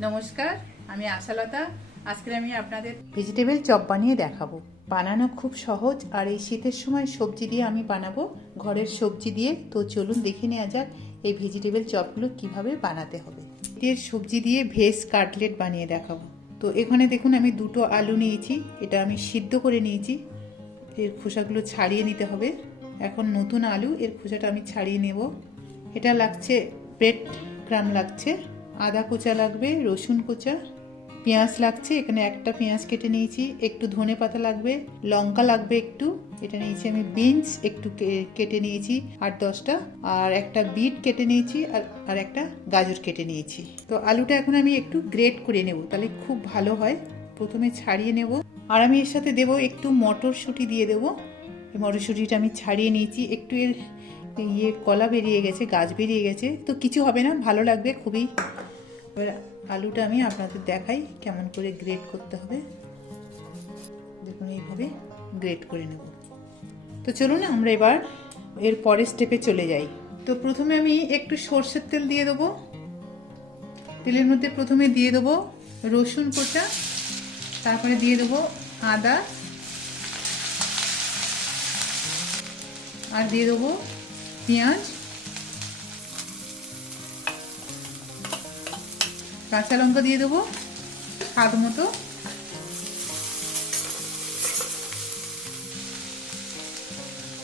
নমস্কার, আমি আশালতা। আজকে আমি আপনাদের ভেজিটেবল চপ বানিয়ে দেখাবো। বানানো খুব সহজ আর এই শীতের সময় সবজি দিয়ে আমি বানাবো। ঘরের সবজি দিয়ে। তো চলুন দেখে নেওয়া যাক এই ভেজিটেবল চপগুলো কীভাবে বানাতে হবে। এর সবজি দিয়ে ভেজ কাটলেট বানিয়ে দেখাবো। তো এখানে দেখুন, আমি দুটো আলু নিয়েছি। এটা আমি সিদ্ধ করে নিয়েছি। এর খোসাগুলো ছাড়িয়ে নিতে হবে। এখন নতুন আলু, এর খোসাটা আমি ছাড়িয়ে নেব। এটা লাগছে, ব্রেড ক্রাম লাগছে। আদা কোচা লাগবে, রসুন কোচা, পেঁয়াজ লাগছে, এখানে একটা পেঁয়াজ কেটে নিয়েছি, একটু ধনে পাতা লাগবে, লঙ্কা লাগবে একটু, এটা নিয়েছি আমি বিনস, একটু কেটে নিয়েছি আট দশটা, আর একটা বিট কেটে নিয়েছি, আর আর একটা গাজর কেটে নিয়েছি। তো আলুটা এখন আমি একটু গ্রেট করে নেব, তাহলে খুব ভালো হয়, প্রথমে ছাড়িয়ে নেব, আর আমি এর সাথে দেব একটু মটরশুঁটি দিয়ে দেবো মটরশুঁটিটা আমি ছাড়িয়ে নিয়েছি, একটু এর ইয়ে কলা বেরিয়ে গেছে, গাছ বেরিয়ে গেছে, তো কিছু হবে না, ভালো লাগবে, খুবই এবার আলুটা আমি আপনাদের দেখাই কেমন করে গ্রেট করতে হবে। দেখুন, এইভাবে গ্রেট করে নেব। তো চলুন আমরা এবার এর পরের স্টেপে চলে যাই। তো প্রথমে আমি একটু সর্ষের তেল দিয়ে দেবো। তেলের মধ্যে প্রথমে দিয়ে দেবো রসুন কোচা তারপরে দিয়ে দেবো আদা, আর দিয়ে দেবো পেঁয়াজ কাঁচা লঙ্কা দিয়ে দেবো, স্বাদ মতো।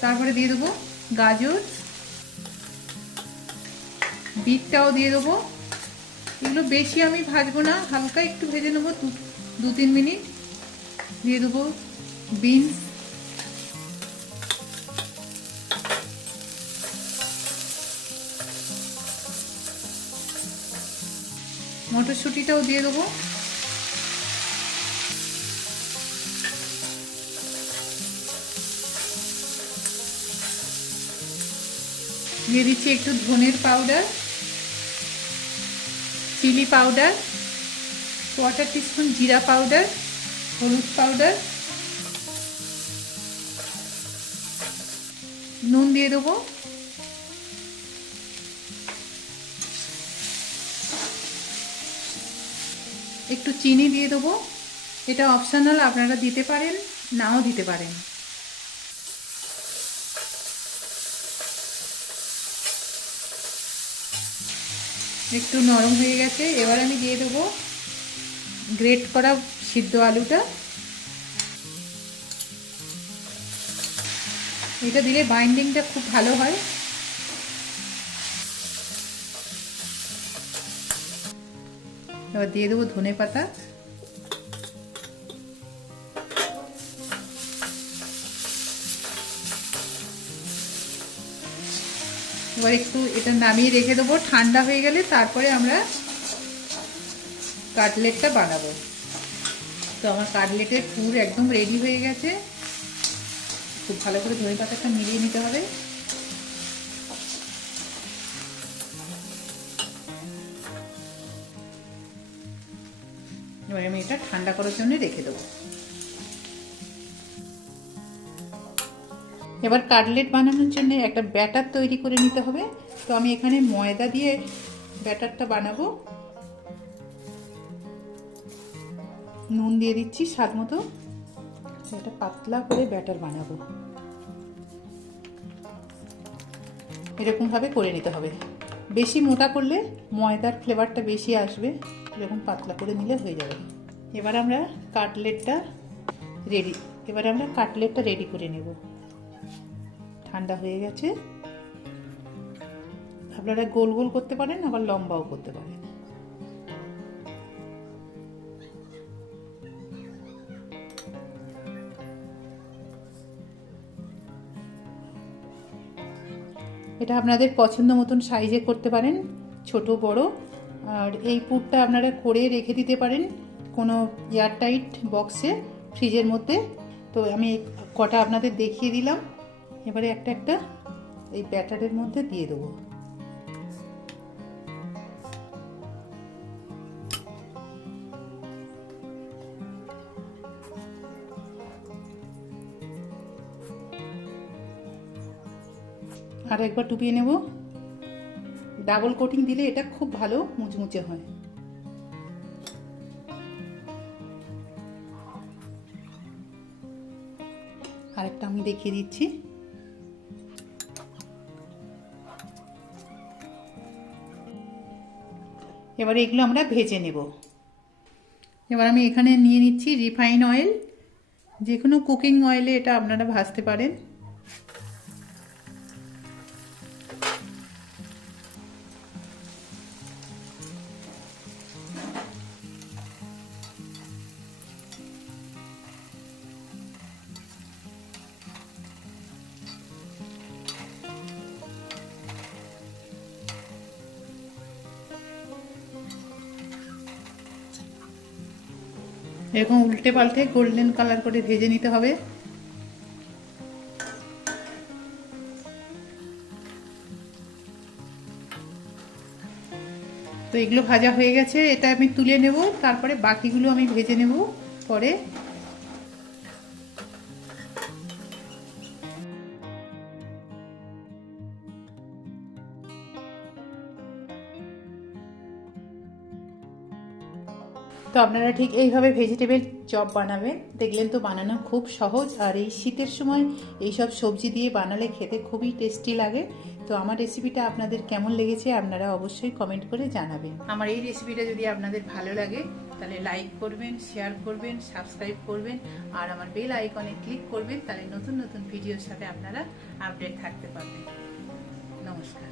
তারপরে দিয়ে দেবো গাজর। বিটটাও দিয়ে দেবো। এগুলো বেশি আমি ভাজবো না, হালকা একটু ভেজে নেব দু- তিন মিনিট। দিয়ে দেবো বিনস। মটরশুঁটিটাও দিয়ে দেবো। দিয়ে দিচ্ছি একটু ধনের powder chilli powder quarter teaspoon জিরা পাউডার হলুদ পাউডার নুন দিয়ে দেবো। একটু চিনি দিয়ে দেবো। এটা অপশনাল আপনারা দিতে পারেন, নাও দিতে পারেন। একটু নরম হয়ে গেছে, এবার আমি দিয়ে দেবো গ্রেট করা সিদ্ধ আলুটা। এটা দিলে বাইন্ডিংটা খুব ভালো হয়। এবার দিয়ে দেবো ধনে পাতা। এবার একটু এটা নামিয়ে রেখে দেবো। ঠান্ডা হয়ে গেলে তারপরে আমরা কাটলেটটা বানাবো। তো আমার কাটলেটের পুর একদম রেডি হয়ে গেছে। খুব ভালো করে ধনে পাতাটা মিলিয়ে নিতে হবে। এবার আমি এটা ঠান্ডা করার জন্য রেখে দেবো। এবার কাটলেট বানানোর জন্য একটা ব্যাটার তৈরি করে নিতে হবে। তো আমি এখানে ময়দা দিয়ে ব্যাটারটা বানাবো। নুন দিয়ে দিচ্ছি স্বাদ মতো। এটা পাতলা করে ব্যাটার বানাবো। এরকমভাবে করে নিতে হবে। বেশি মোটা করলে ময়দার ফ্লেভারটা বেশি আসবে। এরকম পাতলা করে নিলে হয়ে যাবে। এবার আমরা কাটলেটটা রেডি এবার আমরা কাটলেটটা রেডি করে নেব। ঠান্ডা হয়ে গেছে। আপনারা গোল গোল করতে পারেন, আবার লম্বাও করতে পারেন। এটা আপনাদের পছন্দ মতন সাইজে করতে পারেন, ছোট বড়। আর এই পুরটা আপনারা করে রেখে দিতে পারেন কোনো এয়ারটাইট বক্সে, ফ্রিজের মধ্যে। তো আমি কটা আপনাদের দেখিয়ে দিলাম। এবারে একটা একটা এই ব্যাটারের মধ্যে দিয়ে দেবো। আর একবার ডুবিয়ে নেব। ডাবল কোটিং দিলে এটা খুব ভালো মুচমুচে হয়। আরেকটা আমি দেখিয়ে দিচ্ছি। এবার এগুলো আমরা ভেজে নেব। এবার আমি এখানে নিয়ে নিচ্ছি রিফাইন অয়েল। যে কোনো কুকিং অয়েলে এটা আপনারা ভাজতে পারেন। এরকম উল্টে পাল্টে গোল্ডেন কালার করে ভেজে নিতে হবে। তো এগুলো ভাজা হয়ে গেছে, এটা আমি তুলে নেব, তারপরে বাকিগুলো আমি ভেজে নেব পরে। তো আপনারা ঠিক এইভাবে ভেজিটেবল চপ বানাবেন। দেখলেন তো বানানো খুব সহজ। আর এই শীতের সময় এইসব সবজি দিয়ে বানালে খেতে খুবই টেস্টি লাগে। তো আমার রেসিপিটা আপনাদের কেমন লেগেছে আপনারা অবশ্যই কমেন্ট করে জানাবেন। আমার এই রেসিপিটা যদি আপনাদের ভালো লাগে, তাহলে লাইক করবেন শেয়ার করবেন সাবস্ক্রাইব করবেন, আর আমার বেল আইকনে ক্লিক করবেন, তাহলে নতুন নতুন ভিডিওর সাথে আপনারা আপডেট থাকতে পারবেন। নমস্কার।